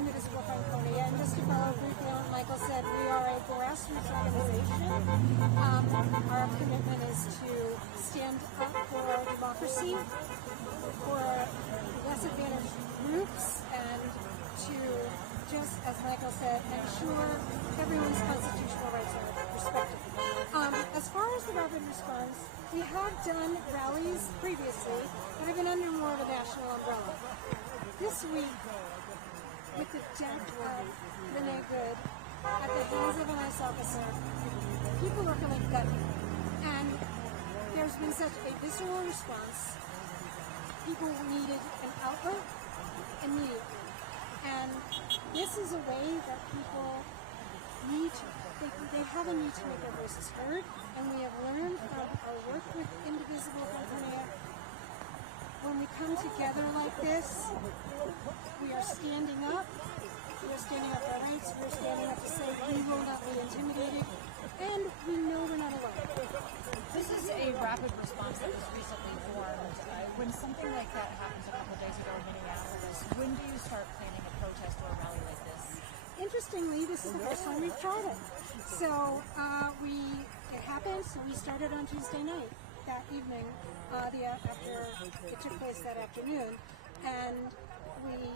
Indivisible Franconia. And just to follow briefly on what Michael said, we are a grassroots organization. Our commitment is to stand up for democracy, for less advantaged groups, and to, just as Michael said, ensure everyone's constitutional rights are respected. As far as the rapid response, we have done rallies previously that have been under more of a national umbrella. This week, with the death of Renee Good at the hands of an ICE officer, people are feeling gutted. And there's been such a visceral response. People needed an outlet immediately. And this is a way that people need to, they have a need to make their voices heard. And we have learned from our work with Indivisible Franconia, when we come together like this, we are standing up. We are standing up for our rights. We are standing up to say we will not be intimidated. And we know we're not alone. This is a rapid response that was recently formed. When something like that happens a couple of days ago in Minneapolis, when do you start planning a protest or a rally like this? Interestingly, this is the first time we've tried it. So it happened, so we started on Tuesday night, that evening, after it took place that afternoon, and we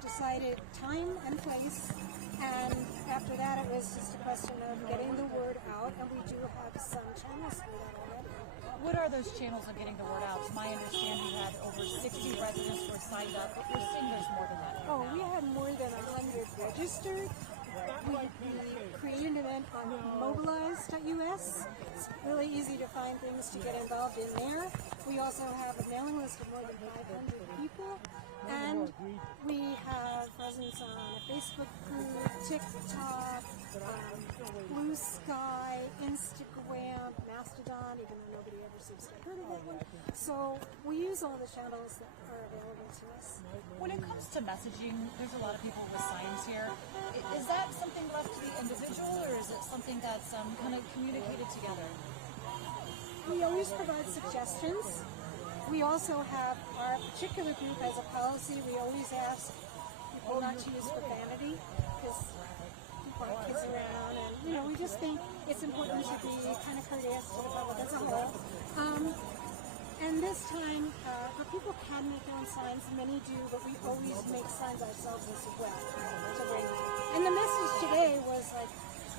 decided time and place, and after that it was just a question of getting the word out, and we do have some channels for that already. What are those channels of getting the word out? To my understanding, you had over 60 residents were signed up, but you're seeing there's more than that. Oh, we had more than 100 registered. We created an event on mobilize.us. It's really easy to find things to get involved in there. We also have a mailing list of more than 500 people. And we have presence on a Facebook group, TikTok, Blue Sky, Instagram, Mastodon, even though nobody ever seems to have heard of that one. So we use all the channels that are available to us. When it comes to messaging, there's a lot of people with signs here. Is that something left to the individual, or is it something that's kind of communicated together? We always provide suggestions. We also have, our particular group has a policy. We always ask people not to use profanity because people have kids around, and we just think it's important to be kind of courteous to the public as a whole. And this time, people can make their own signs. Many do, but we always make signs ourselves as well to bring them. And the message today was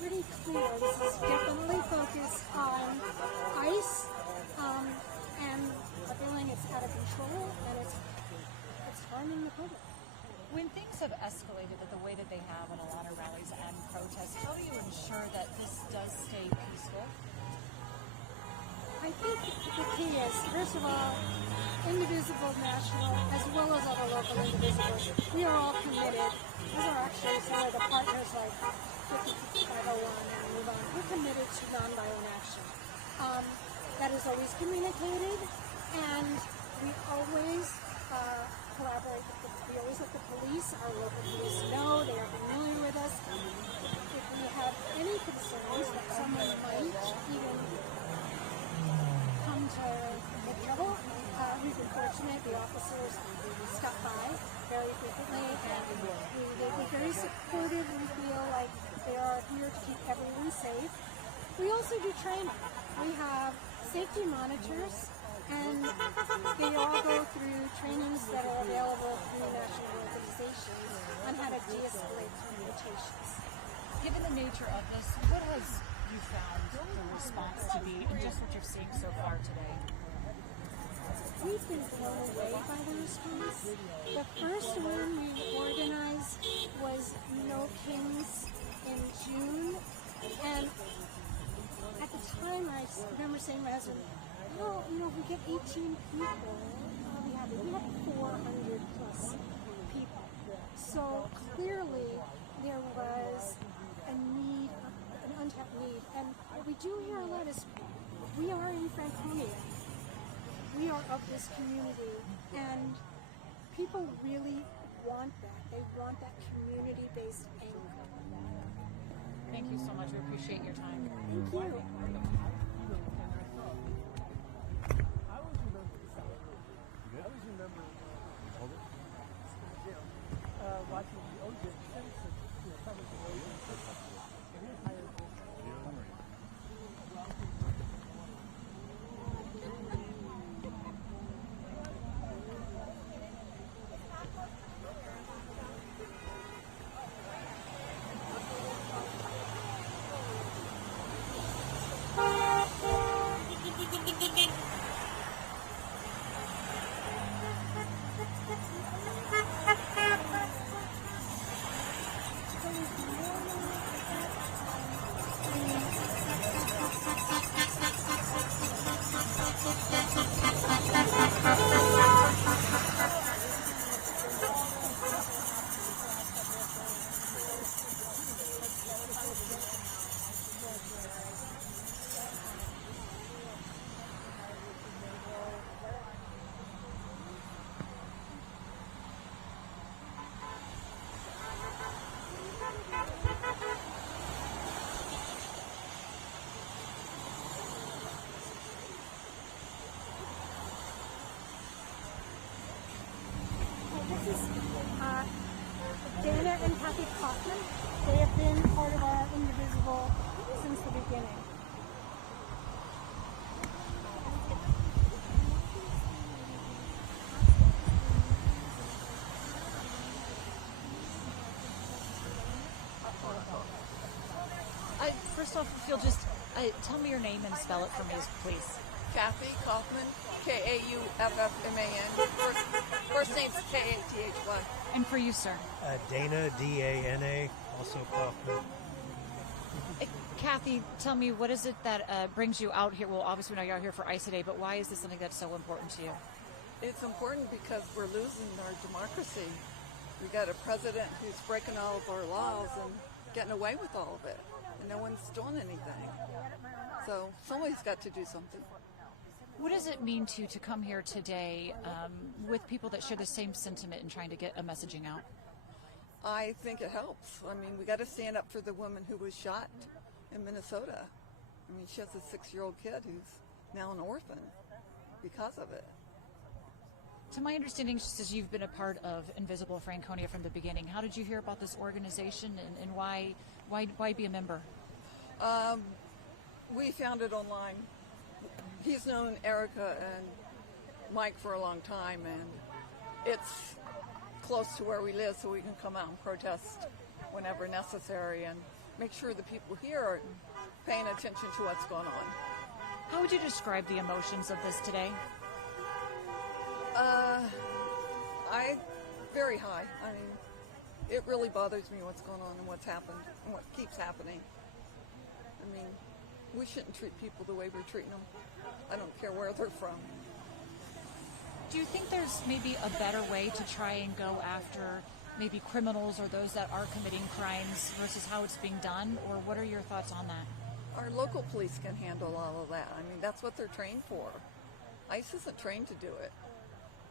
pretty clear. This is definitely focused on ICE, and a feeling it's out of control, and it's harming the public. When things have escalated the way that they have in a lot of rallies and protests, how do you ensure that this does stay peaceful? I think the key is, first of all, Indivisible National, as well as other local indivisibles, we are all committed. Those are actually some of the partners like 501 and Move On. We're committed to nonviolent action. That is always communicated, and we always collaborate we always let the police, our local police, know. They are familiar with us. If we have any concerns that someone might even come to make trouble, we've been fortunate. The officers stop by very frequently, and they've been very supportive. We feel like they are here to keep everyone safe. We also do training. We have safety monitors, and they all go through trainings that are available through national organizations on how to de-escalate communications. Given the nature of this, what has you found the response to be, and just what you're seeing so far today? We've been blown away by the response. The first one we organized was No Kings in June, and at the time I remember saying to my husband, well, if we get 18 people, I'll be happy. We had 400 plus people. So clearly there was a need, an untapped need. And what we do hear a lot is we are in Franconia. We are of this community. And people really want that. They want that community-based anchor. Thank you so much. We appreciate your time. Thank you. watching the O.J. Simpson, who covered the O.J. Simpson, and he hired this. This is Dana and Kathy Kaufman. They have been part of our Indivisible since the beginning. First off, if you'll just tell me your name and spell it for me, please. Kathy Kaufman, Kauffman. First name's Kathy. And for you, sir? Dana, D-A-N-A, also Kaufman. Kathy, tell me, what is it that brings you out here? Well, obviously we know you're out here for ICE today, but why is this something that's so important to you? It's important because we're losing our democracy. We got a president who's breaking all of our laws and getting away with all of it, and no one's doing anything. So somebody's got to do something. What does it mean to you to come here today with people that share the same sentiment and trying to get a messaging out? I think it helps. I mean, we got to stand up for the woman who was shot in Minnesota. I mean, she has a 6-year-old kid who's now an orphan because of it. To my understanding, just as you've been a part of Invisible Franconia from the beginning, how did you hear about this organization and why be a member? We found it online. He's known Erica and Mike for a long time, and it's close to where we live, so we can come out and protest whenever necessary and make sure the people here are paying attention to what's going on. How would you describe the emotions of this today? Very high. I mean, it really bothers me what's going on and what's happened and what keeps happening. I mean, we shouldn't treat people the way we're treating them. I don't care where they're from. Do you think there's maybe a better way to try and go after maybe criminals or those that are committing crimes versus how it's being done? Or what are your thoughts on that? Our local police can handle all of that. I mean, that's what they're trained for. ICE isn't trained to do it.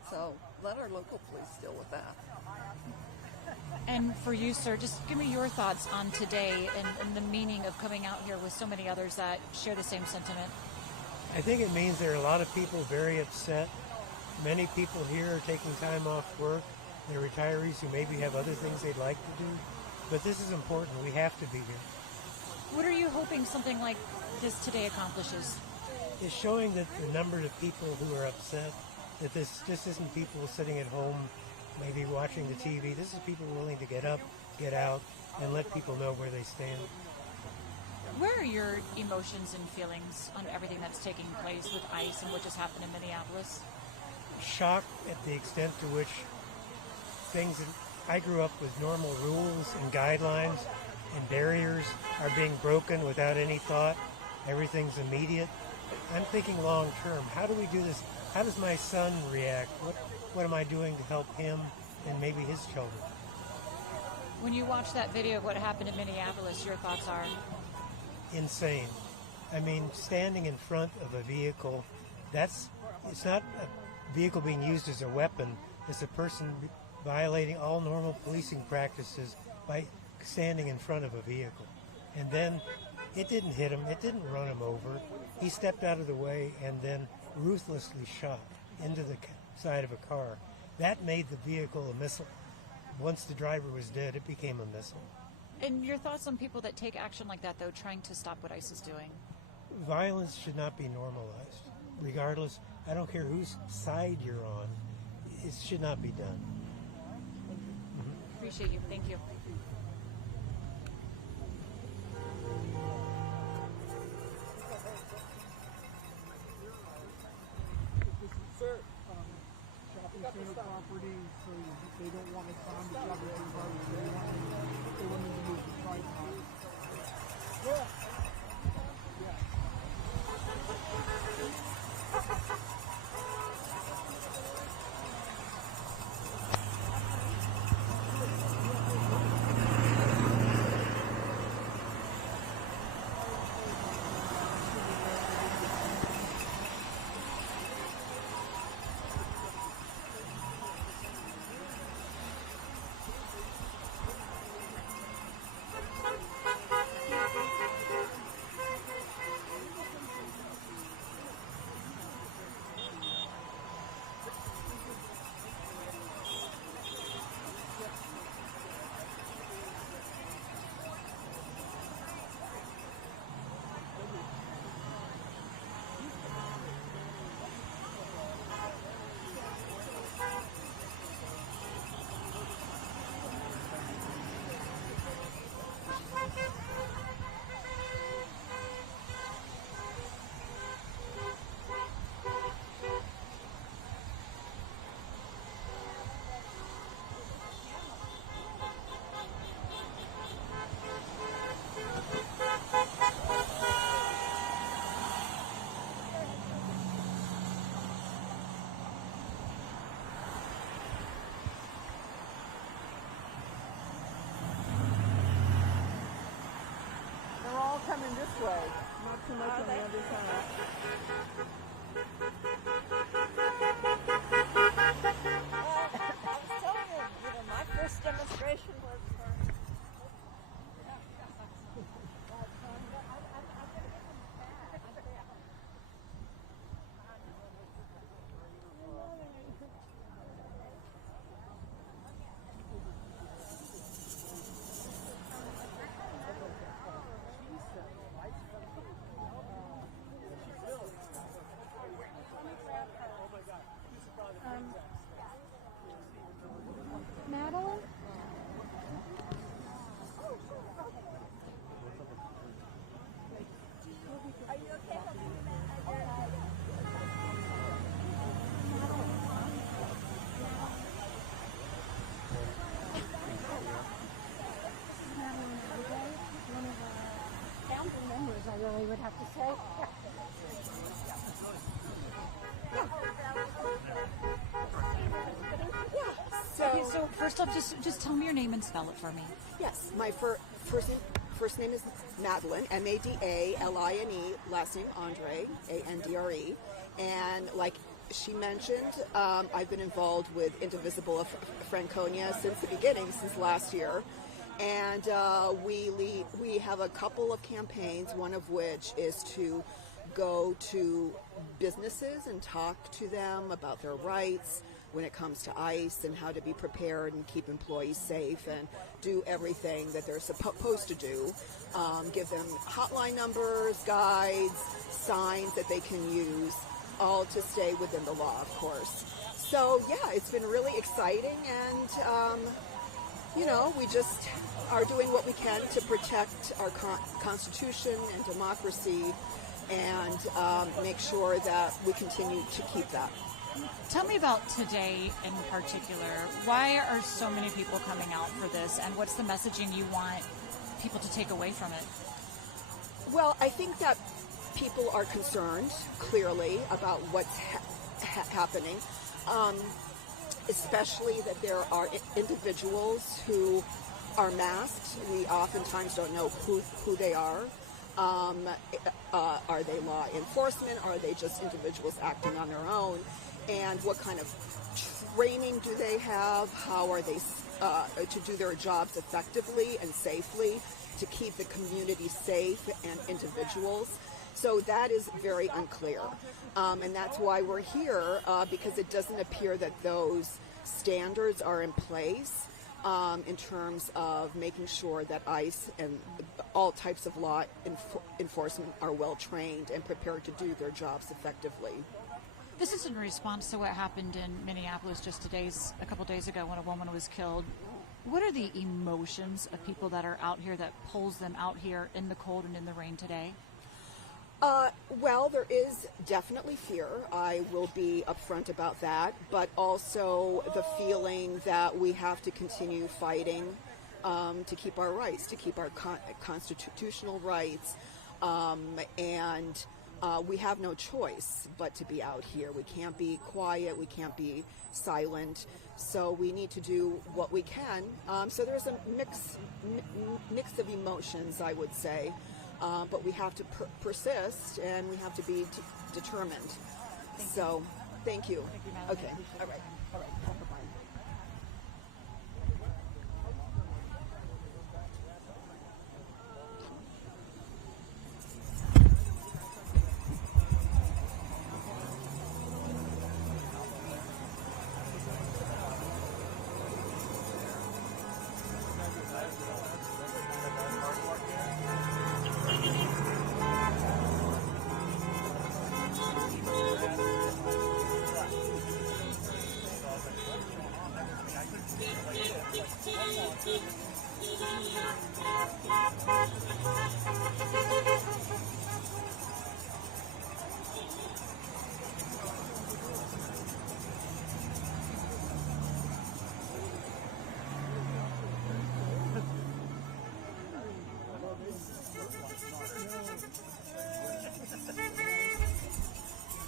So let our local police deal with that. And for you, sir, just give me your thoughts on today and the meaning of coming out here with so many others that share the same sentiment. I think it means there are a lot of people very upset. Many people here are taking time off work. They're retirees who maybe have other things they'd like to do. But this is important. We have to be here. What are you hoping something like this today accomplishes? It's showing that the number of people who are upset, that this just isn't people sitting at home maybe watching the TV. This is people willing to get up, get out, and let people know where they stand. Where are your emotions and feelings on everything that's taking place with ICE and what just happened in Minneapolis? Shock at the extent to which things that I grew up with normal rules and guidelines and barriers are being broken without any thought. Everything's immediate. I'm thinking long term. How do we do this? How does my son react? What am I doing to help him and maybe his children? When you watch that video of what happened in Minneapolis, your thoughts are? Insane. I mean, standing in front of a vehicle, it's not a vehicle being used as a weapon. It's a person violating all normal policing practices by standing in front of a vehicle. And then it didn't hit him. It didn't run him over. He stepped out of the way and then ruthlessly shot into the side of a car. That made the vehicle a missile. once the driver was dead, it became a missile. And your thoughts on people that take action like that, though, trying to stop what ICE is doing? Violence should not be normalized. Regardless, I don't care whose side you're on, it should not be done. Appreciate you. Thank you. Sir, shopping center property, so they don't want to find the shopping center property. They want them to move the tripod. Yeah. Coming this way, not too much on the other side. I was telling you, my first demonstration was for... Madeline? Founding members, I really would have to say. Okay, so first off, just tell me your name and spell it for me. Yes, my first name is Madeline, Madline, last name Andre, Andre. And like she mentioned, I've been involved with Indivisible of Franconia since the beginning, since last year. And we have a couple of campaigns, one of which is to go to businesses and talk to them about their rights when it comes to ICE and how to be prepared and keep employees safe and do everything that they're supposed to do. Give them hotline numbers, guides, signs that they can use, all to stay within the law, of course. So yeah, it's been really exciting, and we just are doing what we can to protect our Constitution and democracy, and make sure that we continue to keep that. Tell me about today in particular. Why are so many people coming out for this, and what's the messaging you want people to take away from it? Well, I think that people are concerned, clearly, about what's happening, especially that there are individuals who are masked. We oftentimes don't know who they are. Are they law enforcement? Are they just individuals acting on their own? And what kind of training do they have? How are they to do their jobs effectively and safely, to keep the community safe and individuals? So that is very unclear. And that's why we're here, because it doesn't appear that those standards are in place. in terms of making sure that ICE and all types of law enforcement are well trained and prepared to do their jobs effectively. This is in response to what happened in Minneapolis just a couple days ago when a woman was killed. What are the emotions of people that are out here that pulls them out here in the cold and in the rain today? Well, there is definitely fear. I will be upfront about that, but also the feeling that we have to continue fighting to keep our rights, to keep our constitutional rights, and we have no choice but to be out here. We can't be quiet. We can't be silent. So we need to do what we can. So there's a mix of emotions, I would say. But we have to persist, and we have to be determined. So, thank you. Thank you, Madeline. Okay. All right. All right. Bye-bye.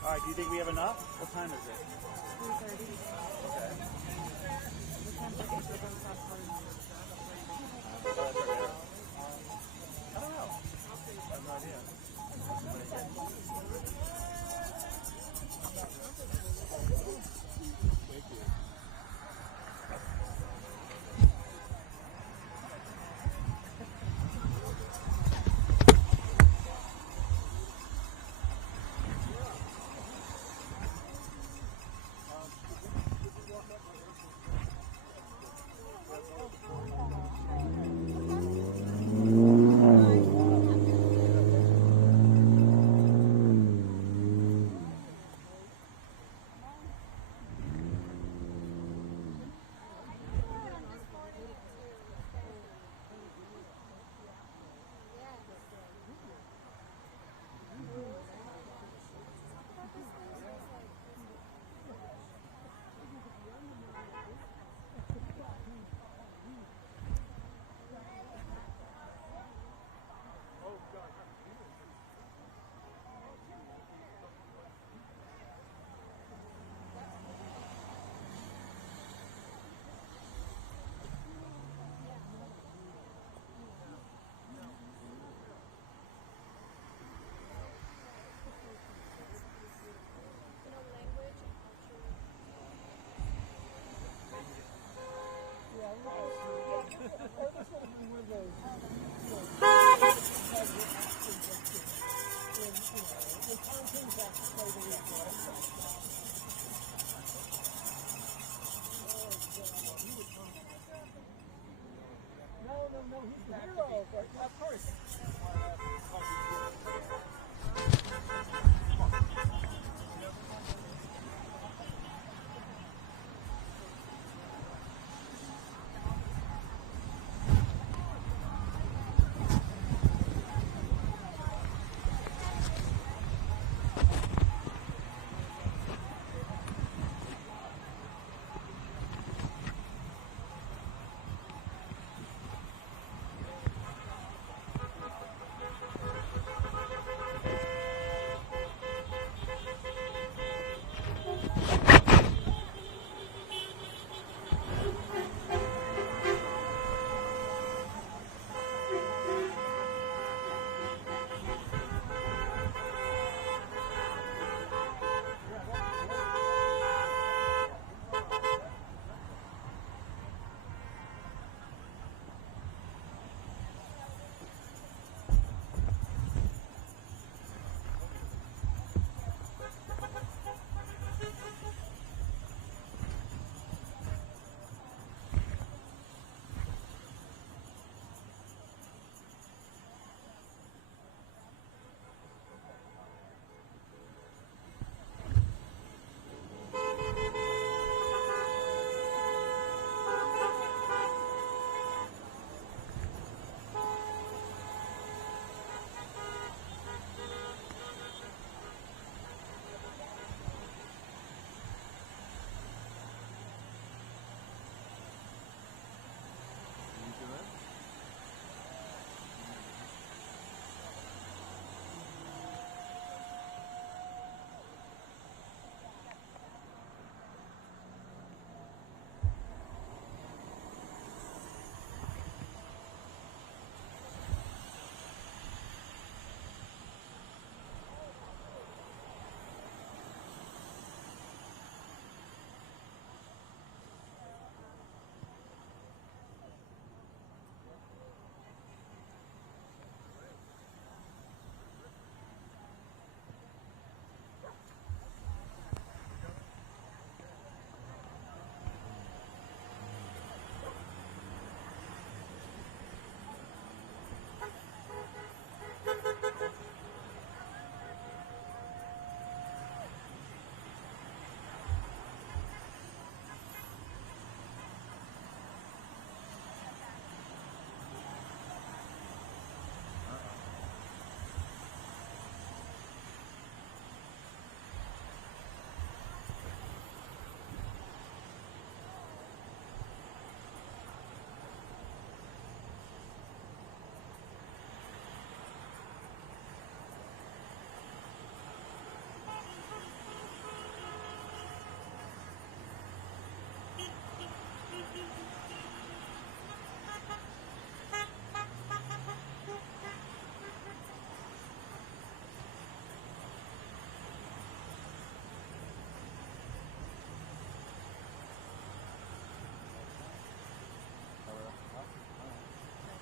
All right, do you think we have enough? What time is it? 3:30. Okay. I don't know. I have no idea. Thank you. No, he's the hero. Of course.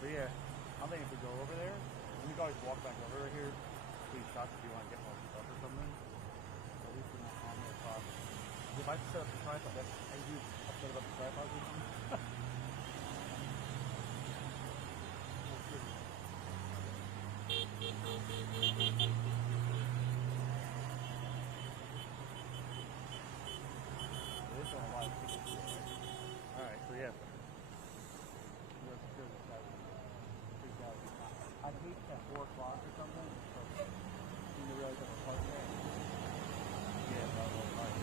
yeah, I'm thinking if we go over there, we can always walk back over here, between shots if you want to get more stuff or something. So at least we're not on the top. If I set up the tripod, are you upset about the tripod or something? Alright, so yeah. I'd hate at 4 o'clock or something, so you realize that we're parking there. Yeah, that was right.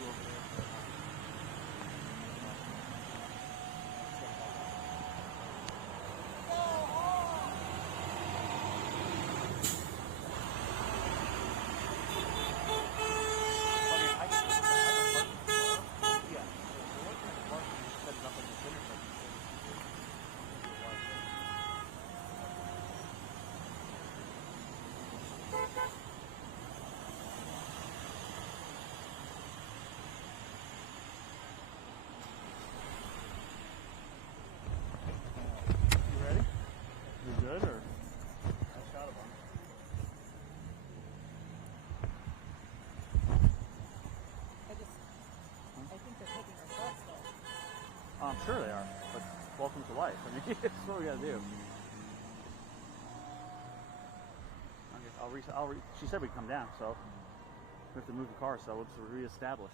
Go over there. You ready? You good or? I shot a bunch. I think they're taking our shots though. I'm sure they are, but welcome to life. I mean, that's what we gotta do. Okay, she said we'd come down, so we have to move the car, so we'll just reestablish.